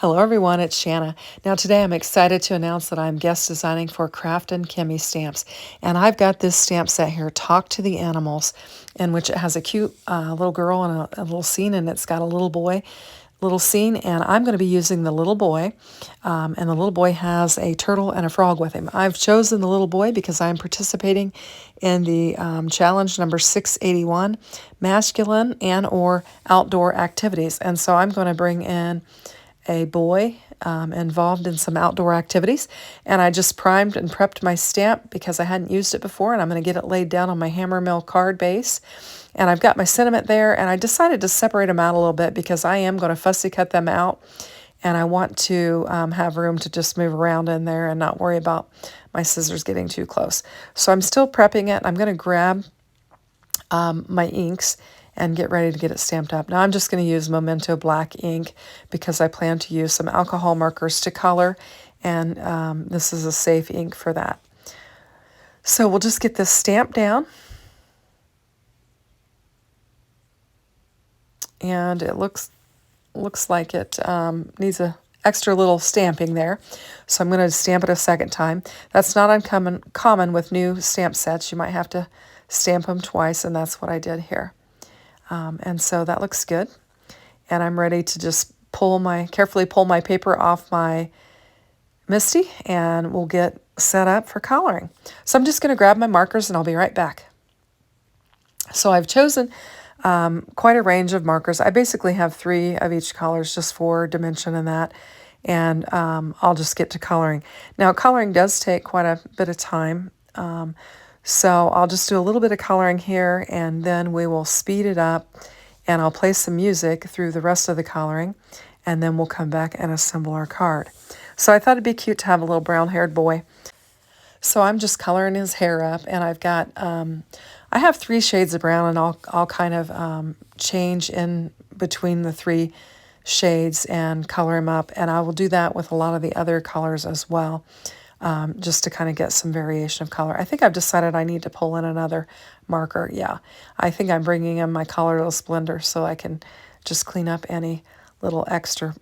Hello everyone, it's Shanna. Now today I'm excited to announce that I'm guest designing for Kraftin Kimmie Stamps. And I've got this stamp set here, Talk to the Animals, in which it has a cute little girl and a little scene, and it's got a little boy little scene, and I'm going to be using the little boy, and the little boy has a turtle and a frog with him. I've chosen the little boy because I'm participating in the challenge number 681, masculine and or outdoor activities, and so I'm going to bring in a boy involved in some outdoor activities, and I just primed and prepped my stamp because I hadn't used it before, and I'm going to get it laid down on my hammer mill card base. And I've got my sentiment there, and I decided to separate them out a little bit because I am going to fussy cut them out, and I want to have room to just move around in there and not worry about my scissors getting too close. So I'm still prepping it. I'm going to grab my inks and get ready to get it stamped up. Now I'm just going to use Memento black ink because I plan to use some alcohol markers to color, and this is a safe ink for that. So we'll just get this stamped down. And it looks like it needs a extra little stamping there. So I'm going to stamp it a second time. That's not common with new stamp sets. You might have to stamp them twice, and that's what I did here. And so that looks good. And I'm ready to just carefully pull my paper off my MISTI, and we'll get set up for coloring. So I'm just going to grab my markers, and I'll be right back. So I've chosen quite a range of markers. I basically have 3 of each colors just for dimension and that, and I'll just get to coloring. Now coloring does take quite a bit of time, so I'll just do a little bit of coloring here, and then we will speed it up, and I'll play some music through the rest of the coloring, and then we'll come back and assemble our card. So I thought it'd be cute to have a little brown-haired boy. So I'm just coloring his hair up, and I've got, I have 3 shades of brown, and I'll kind of change in between the 3 shades and color him up, and I will do that with a lot of the other colors as well, just to kind of get some variation of color. I think I've decided I need to pull in another marker. Yeah, I think I'm bringing in my colorless blender so I can just clean up any little extra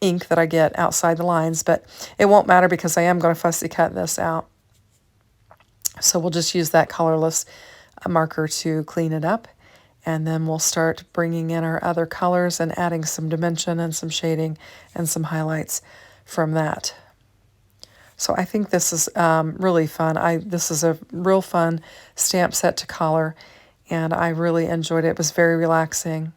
ink that I get outside the lines, but it won't matter because I am going to fussy cut this out. So we'll just use that colorless marker to clean it up, and then we'll start bringing in our other colors and adding some dimension and some shading and some highlights from that. So I think this is really fun. This is a real fun stamp set to color, and I really enjoyed it. It was very relaxing,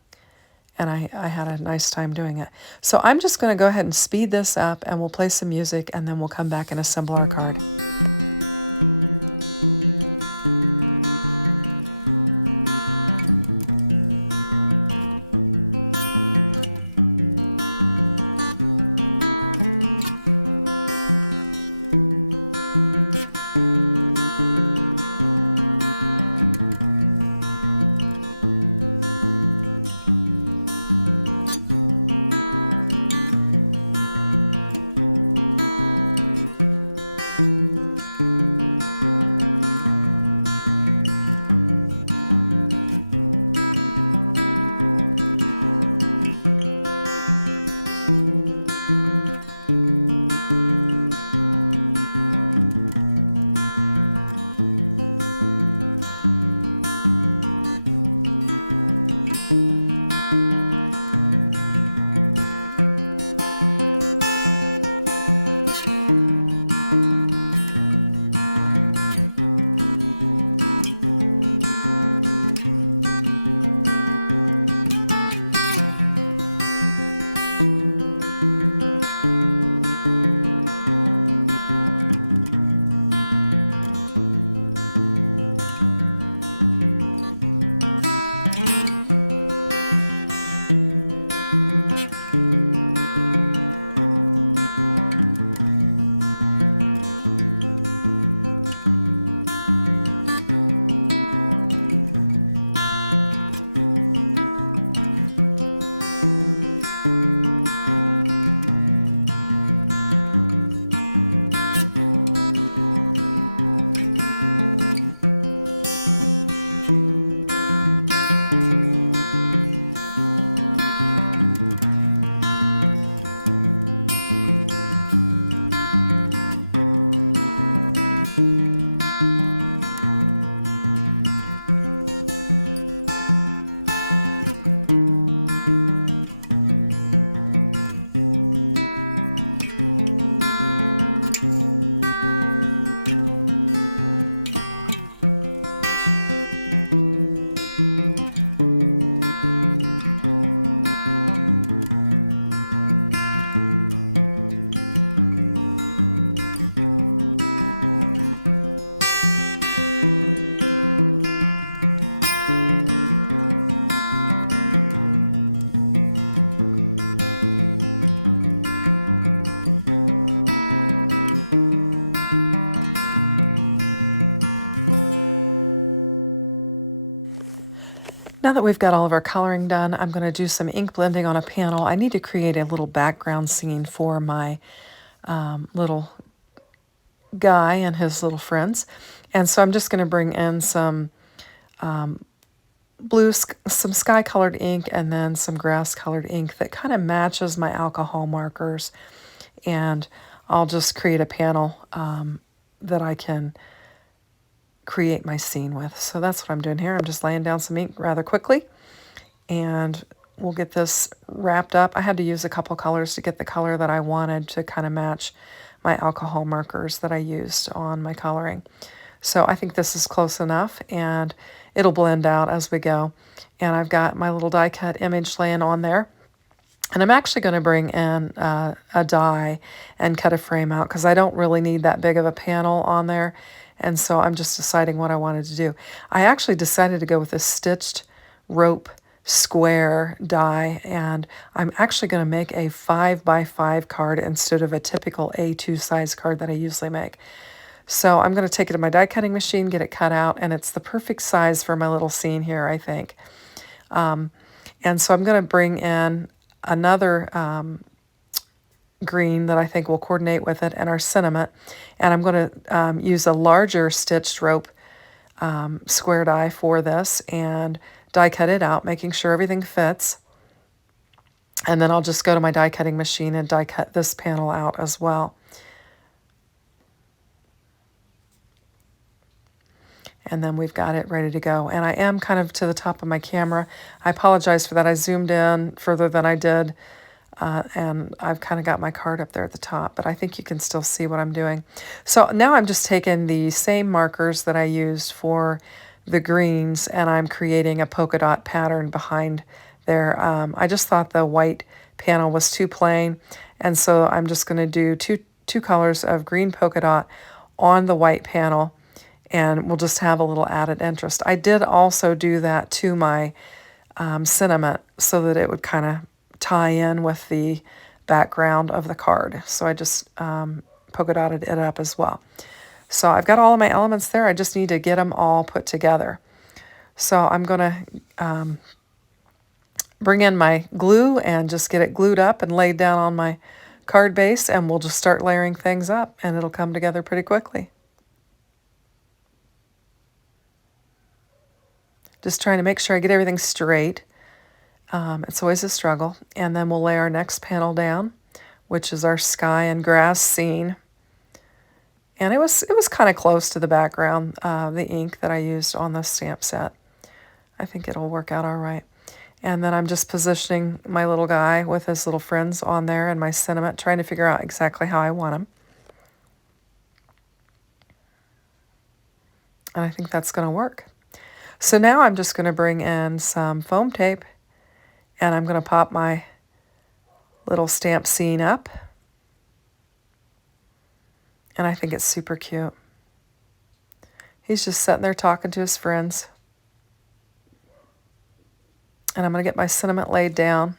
and I had a nice time doing it. So I'm just going to go ahead and speed this up, and we'll play some music, and then we'll come back and assemble our card. Now that we've got all of our coloring done, I'm going to do some ink blending on a panel. I need to create a little background scene for my little guy and his little friends. And so I'm just going to bring in some some sky-colored ink and then some grass-colored ink that kind of matches my alcohol markers. And I'll just create a panel that I can create my scene with. So that's what I'm doing here. I'm just laying down some ink rather quickly, and we'll get this wrapped up. I had to use a couple colors to get the color that I wanted to kind of match my alcohol markers that I used on my coloring. So I think this is close enough, and it'll blend out as we go. And I've got my little die cut image laying on there. And I'm actually going to bring in a die and cut a frame out because I don't really need that big of a panel on there. And so I'm just deciding what I wanted to do. I actually decided to go with a stitched rope square die, and I'm actually going to make a 5x5 card instead of a typical A2 size card that I usually make. So I'm going to take it to my die cutting machine, get it cut out, and it's the perfect size for my little scene here, I think. And so I'm going to bring in another green that I think will coordinate with it, and our sentiment. And I'm going to use a larger stitched rope square die for this and die cut it out, making sure everything fits. And then I'll just go to my die cutting machine and die cut this panel out as well. And then we've got it ready to go. And I am kind of to the top of my camera. I apologize for that. I zoomed in further than I did. And I've kind of got my card up there at the top, but I think you can still see what I'm doing. So now I'm just taking the same markers that I used for the greens, and I'm creating a polka dot pattern behind there. I just thought the white panel was too plain, and so I'm just going to do two colors of green polka dot on the white panel, and we'll just have a little added interest. I did also do that to my sentiment so that it would kind of tie in with the background of the card. So I just polka dotted it up as well. So I've got all of my elements there. I just need to get them all put together. So I'm going to bring in my glue and just get it glued up and laid down on my card base, and we'll just start layering things up, and it'll come together pretty quickly. Just trying to make sure I get everything straight. It's always a struggle. And then we'll lay our next panel down, which is our sky and grass scene. And it was kind of close to the background, the ink that I used on the stamp set. I think it'll work out all right. And then I'm just positioning my little guy with his little friends on there and my sentiment, trying to figure out exactly how I want him. And I think that's going to work. So now I'm just going to bring in some foam tape, and I'm going to pop my little stamp scene up. And I think it's super cute. He's just sitting there talking to his friends. And I'm going to get my sentiment laid down.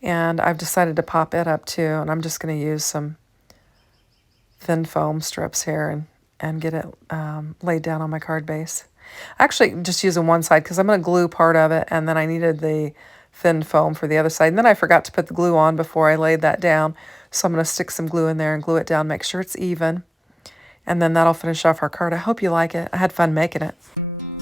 And I've decided to pop it up too. And I'm just going to use some thin foam strips here and get it laid down on my card base. Actually, just using one side because I'm going to glue part of it, and then I needed the thin foam for the other side. And then I forgot to put the glue on before I laid that down. So I'm going to stick some glue in there and glue it down, make sure it's even. And then that'll finish off our card. I hope you like it. I had fun making it.